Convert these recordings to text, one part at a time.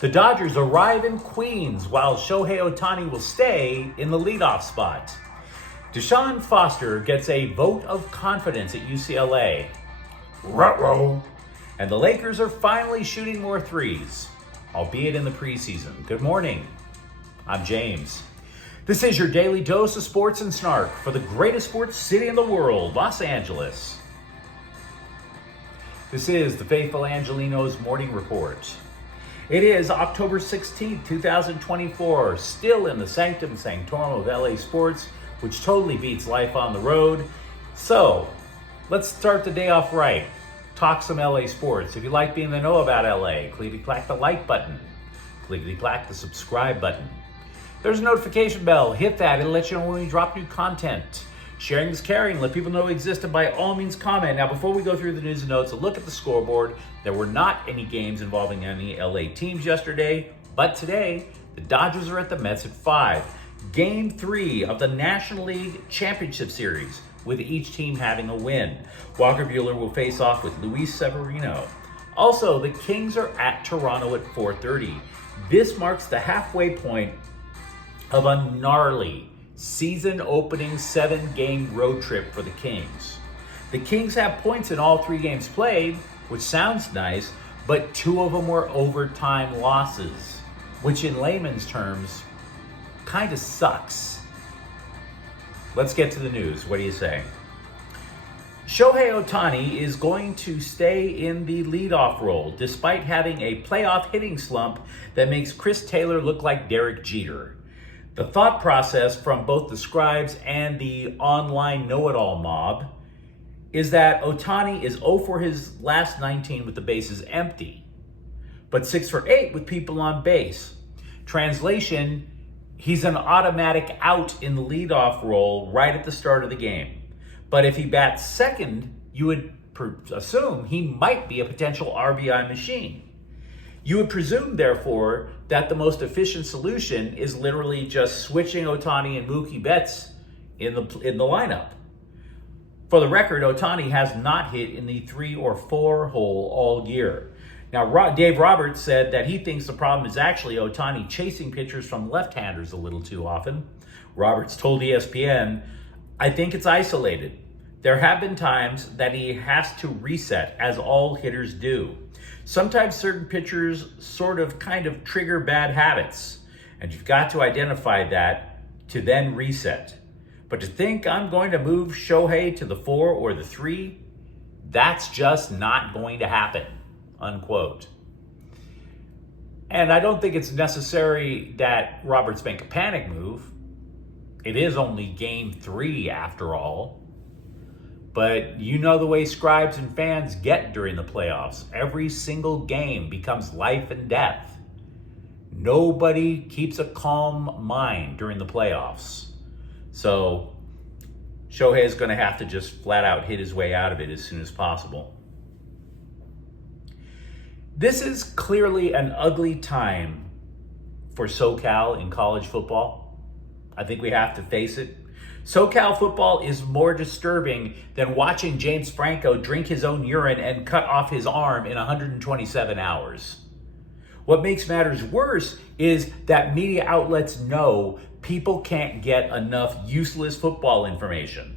The Dodgers arrive in Queens while Shohei Ohtani will stay in the leadoff spot. Deshaun Foster gets a vote of confidence at UCLA. Ruh-roh. And the Lakers are finally shooting more threes, albeit in the preseason. Good morning. I'm James. This is your daily dose of sports and snark for the greatest sports city in the world, Los Angeles. This is the faithful Angelenos Morning Report. It is October 16th, 2024, still in the sanctum sanctorum of LA sports, which totally beats life on the road. So, let's start the day off right. Talk some LA sports. If you like being in the know about LA, clickety-clack the like button. Clickety-clack the subscribe button. There's a notification bell. Hit that. It'll let you know when we drop new content. Sharing is caring. Let people know we exist, and by all means comment. Now, before we go through the news and notes, a look at the scoreboard. There were not any games involving any LA teams yesterday, but today, the Dodgers are at the Mets at 5. Game 3 of the National League Championship Series, with each team having a win. Walker Buehler will face off with Luis Severino. Also, the Kings are at Toronto at 4:30. This marks the halfway point of a gnarly season-opening 7-game road trip for the Kings. The Kings have points in all 3 games played, which sounds nice, but 2 of them were overtime losses, which in layman's terms kind of sucks. Let's get to the news. What do you say? Shohei Ohtani is going to stay in the leadoff role despite having a playoff hitting slump that makes Chris Taylor look like Derek Jeter. The thought process from both the scribes and the online know-it-all mob is that Ohtani is 0 for his last 19 with the bases empty, but 6 for 8 with people on base. Translation, he's an automatic out in the leadoff role right at the start of the game. But if he bats second, you would assume he might be a potential RBI machine. You would presume, therefore, that the most efficient solution is literally just switching Ohtani and Mookie Betts in the lineup. For the record, Ohtani has not hit in the 3 or 4 hole all year. Now, Dave Roberts said that he thinks the problem is actually Ohtani chasing pitchers from left-handers a little too often. Roberts told ESPN, "I think it's isolated. There have been times that he has to reset, as all hitters do. Sometimes certain pitchers kind of trigger bad habits, and you've got to identify that to then reset. But to think I'm going to move Shohei to the 4 or the 3, that's just not going to happen," unquote. And I don't think it's necessary that Roberts make a panic move. It is only game 3 after all. But you know the way scribes and fans get during the playoffs. Every single game becomes life and death. Nobody keeps a calm mind during the playoffs. So Shohei is going to have to just flat out hit his way out of it as soon as possible. This is clearly an ugly time for SoCal in college football. I think we have to face it. SoCal football is more disturbing than watching James Franco drink his own urine and cut off his arm in 127 hours. What makes matters worse is that media outlets know people can't get enough useless football information.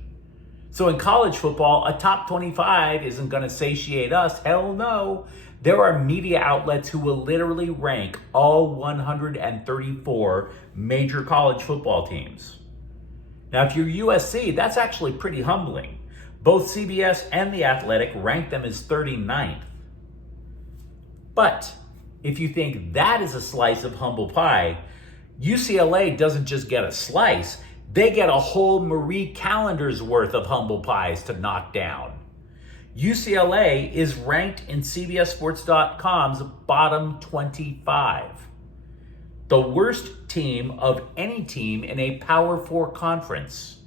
So in college football, a top 25 isn't going to satiate us. Hell no. There are media outlets who will literally rank all 134 major college football teams. Now, if you're USC, that's actually pretty humbling. Both CBS and The Athletic rank them as 39th. But if you think that is a slice of humble pie, UCLA doesn't just get a slice, they get a whole Marie Callender's worth of humble pies to knock down. UCLA is ranked in CBSSports.com's bottom 25. The worst team of any team in a Power 4 conference.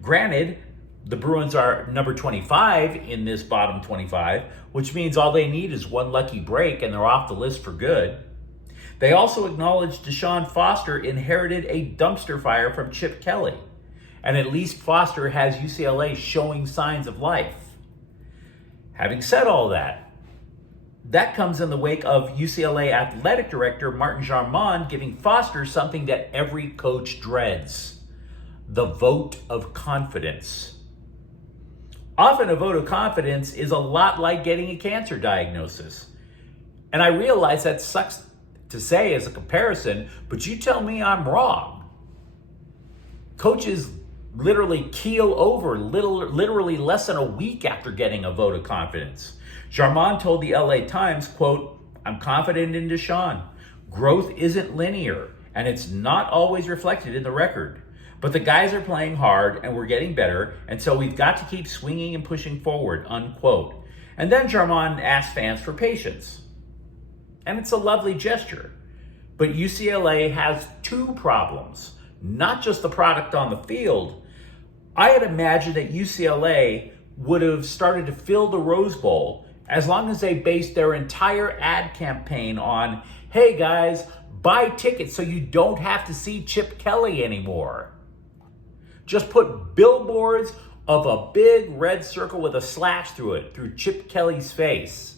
Granted, the Bruins are number 25 in this bottom 25, which means all they need is one lucky break and they're off the list for good. They also acknowledged Deshaun Foster inherited a dumpster fire from Chip Kelly, and at least Foster has UCLA showing signs of life. Having said all that, That comes in the wake of UCLA athletic director Martin Jarmond giving Foster something that every coach dreads: the vote of confidence. Often a vote of confidence is a lot like getting a cancer diagnosis. And I realize that sucks to say as a comparison, but you tell me I'm wrong. Coaches literally keel over literally less than a week after getting a vote of confidence. Jarmond told the LA Times, quote, "I'm confident in Deshaun. Growth isn't linear, and it's not always reflected in the record. But the guys are playing hard, and we're getting better, and so we've got to keep swinging and pushing forward," unquote. And then Jarmond asked fans for patience. And it's a lovely gesture. But UCLA has two problems, not just the product on the field. I had imagined that UCLA would have started to fill the Rose Bowl as long as they based their entire ad campaign on, "Hey guys, buy tickets so you don't have to see Chip Kelly anymore." Just put billboards of a big red circle with a slash through it, through Chip Kelly's face.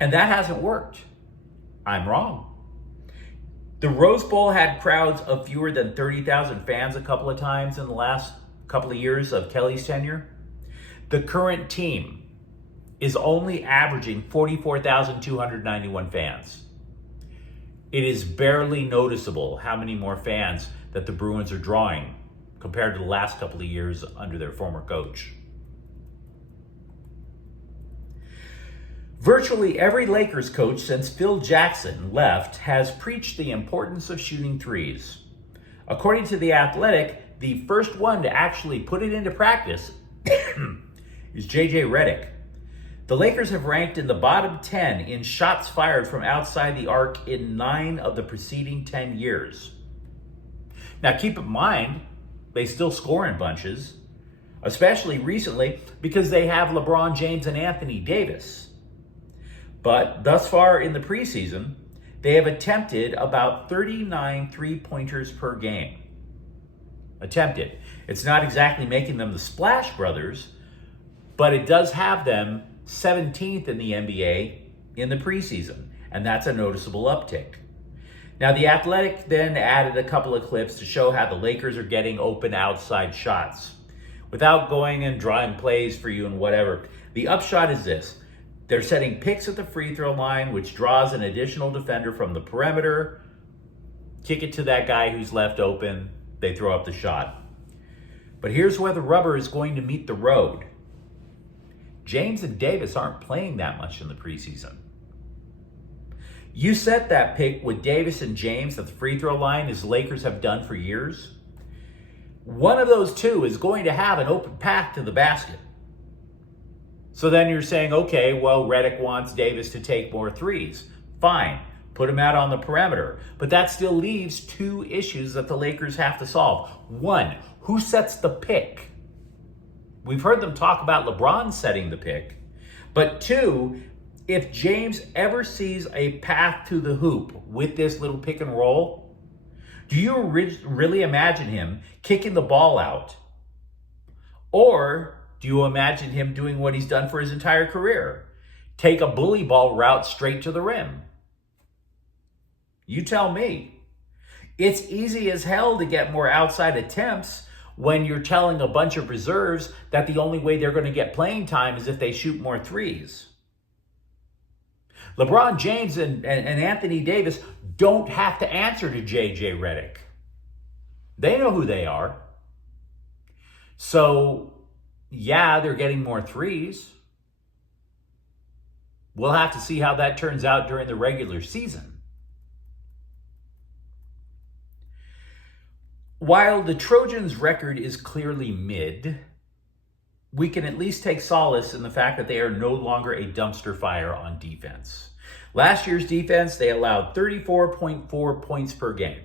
And that hasn't worked. I'm wrong. The Rose Bowl had crowds of fewer than 30,000 fans a couple of times in the last couple of years of Kelly's tenure. The current team is only averaging 44,291 fans. It is barely noticeable how many more fans that the Bruins are drawing compared to the last couple of years under their former coach. Virtually every Lakers coach since Phil Jackson left has preached the importance of shooting threes. According to The Athletic, the first one to actually put it into practice is JJ Redick. The Lakers have ranked in the bottom 10 in shots fired from outside the arc in 9 of the preceding 10 years. Now keep in mind, they still score in bunches, especially recently because they have LeBron James and Anthony Davis. But thus far in the preseason, they have attempted about 39 three-pointers per game. Attempted. It's not exactly making them the Splash Brothers, but it does have them 17th in the NBA in the preseason, and that's a noticeable uptick. Now, The Athletic then added a couple of clips to show how the Lakers are getting open outside shots. Without going and drawing plays for you and whatever, the upshot is this. They're setting picks at the free throw line, which draws an additional defender from the perimeter. Kick it to that guy who's left open. They throw up the shot. But here's where the rubber is going to meet the road. James and Davis aren't playing that much in the preseason. You set that pick with Davis and James at the free throw line, as Lakers have done for years. One of those two is going to have an open path to the basket. So then you're saying, okay, well, Redick wants Davis to take more threes. Fine, put him out on the perimeter. But that still leaves two issues that the Lakers have to solve. One, who sets the pick? We've heard them talk about LeBron setting the pick. But two, if James ever sees a path to the hoop with this little pick and roll, do you really imagine him kicking the ball out? Or do you imagine him doing what he's done for his entire career? Take a bully ball route straight to the rim? You tell me. It's easy as hell to get more outside attempts when you're telling a bunch of reserves that the only way they're going to get playing time is if they shoot more threes. LeBron James and Anthony Davis don't have to answer to JJ Redick. They know who they are. So, yeah, they're getting more threes. We'll have to see how that turns out during the regular season. While the Trojans' record is clearly mid, we can at least take solace in the fact that they are no longer a dumpster fire on defense. Last year's defense, they allowed 34.4 points per game.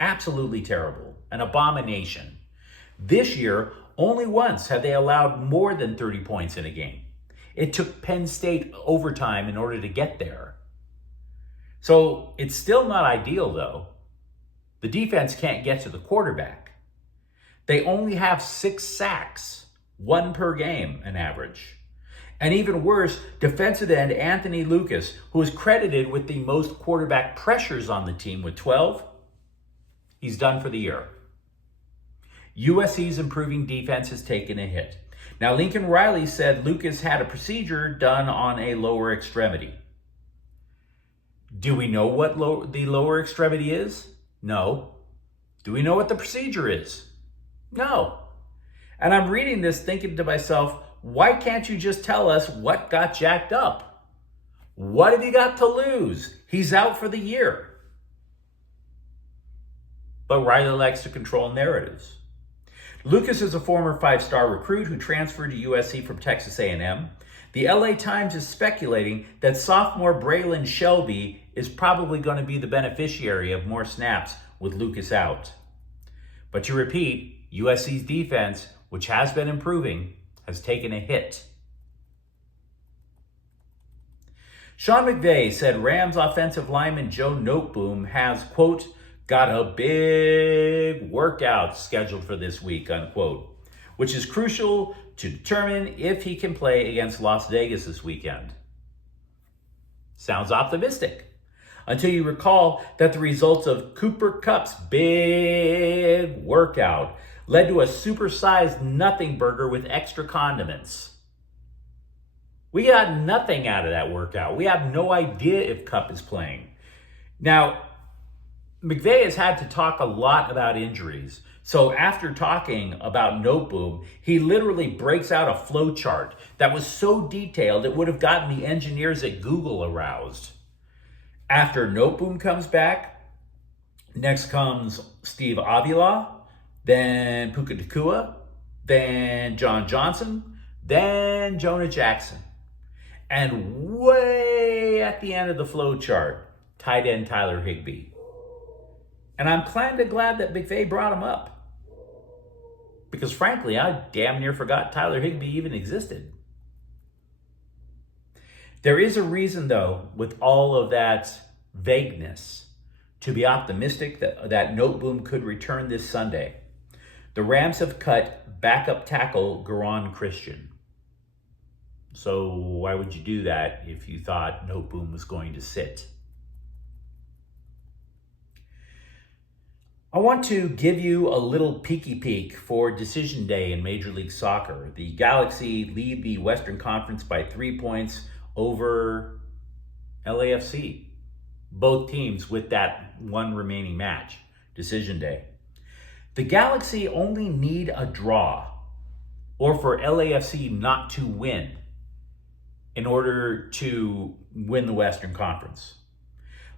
Absolutely terrible. An abomination. This year, only once have they allowed more than 30 points in a game. It took Penn State overtime in order to get there. So it's still not ideal, though. The defense can't get to the quarterback. They only have 6 sacks, 1 per game, an average. And even worse, defensive end Anthony Lucas, who is credited with the most quarterback pressures on the team with 12, he's done for the year. USC's improving defense has taken a hit. Now, Lincoln Riley said Lucas had a procedure done on a lower extremity. Do we know what the lower extremity is? No. Do we know what the procedure is? No. And I'm reading this thinking to myself, why can't you just tell us what got jacked up? What have you got to lose? He's out for the year. But Riley likes to control narratives. Lucas is a former 5-star recruit who transferred to USC from Texas A&M. The LA Times is speculating that sophomore Braylon Shelby is probably going to be the beneficiary of more snaps with Lucas out. But to repeat, USC's defense, which has been improving, has taken a hit. Sean McVay said Rams offensive lineman Joe Noteboom has, quote, got a big workout scheduled for this week, unquote, which is crucial to determine if he can play against Las Vegas this weekend. Sounds optimistic, until you recall that the results of Cooper Kupp's big workout led to a supersized nothing burger with extra condiments. We got nothing out of that workout. We have no idea if Kupp is playing. Now, McVay has had to talk a lot about injuries. So after talking about Noteboom, he literally breaks out a flow chart that was so detailed it would have gotten the engineers at Google aroused. After Noteboom comes back, next comes Steve Avila, then Puka Nacua, then John Johnson, then Jonah Jackson. And way at the end of the flow chart, tight end Tyler Higbee. And I'm kind of glad that McVay brought him up. Because frankly, I damn near forgot Tyler Higbee even existed. There is a reason, though, with all of that vagueness, to be optimistic that Noteboom could return this Sunday. The Rams have cut backup tackle Garon Christian. So why would you do that if you thought Noteboom was going to sit? I want to give you a little peeky peek for Decision Day in Major League Soccer. The Galaxy lead the Western Conference by 3 points over LAFC. Both teams with that one remaining match, Decision Day. The Galaxy only need a draw or for LAFC not to win in order to win the Western Conference.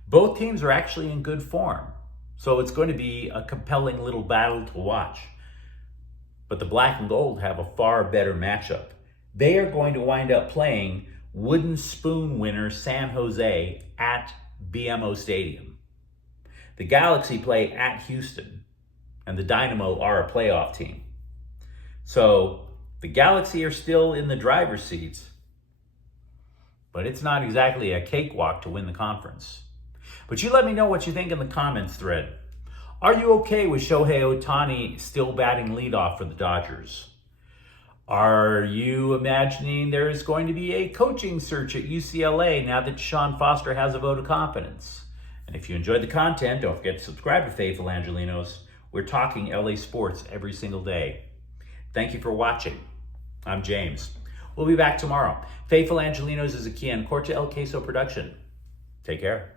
Both teams are actually in good form. So it's going to be a compelling little battle to watch. But the Black and Gold have a far better matchup. They are going to wind up playing Wooden Spoon winner San Jose at BMO Stadium. The Galaxy play at Houston, and the Dynamo are a playoff team. So the Galaxy are still in the driver's seats, but it's not exactly a cakewalk to win the conference. But you let me know what you think in the comments thread. Are you okay with Shohei Ohtani still batting leadoff for the Dodgers? Are you imagining there is going to be a coaching search at UCLA now that Deshaun Foster has a vote of confidence? And if you enjoyed the content, don't forget to subscribe to Faithful Angelenos. We're talking LA sports every single day. Thank you for watching. I'm James. We'll be back tomorrow. Faithful Angelenos is a Kian Corte El Queso production. Take care.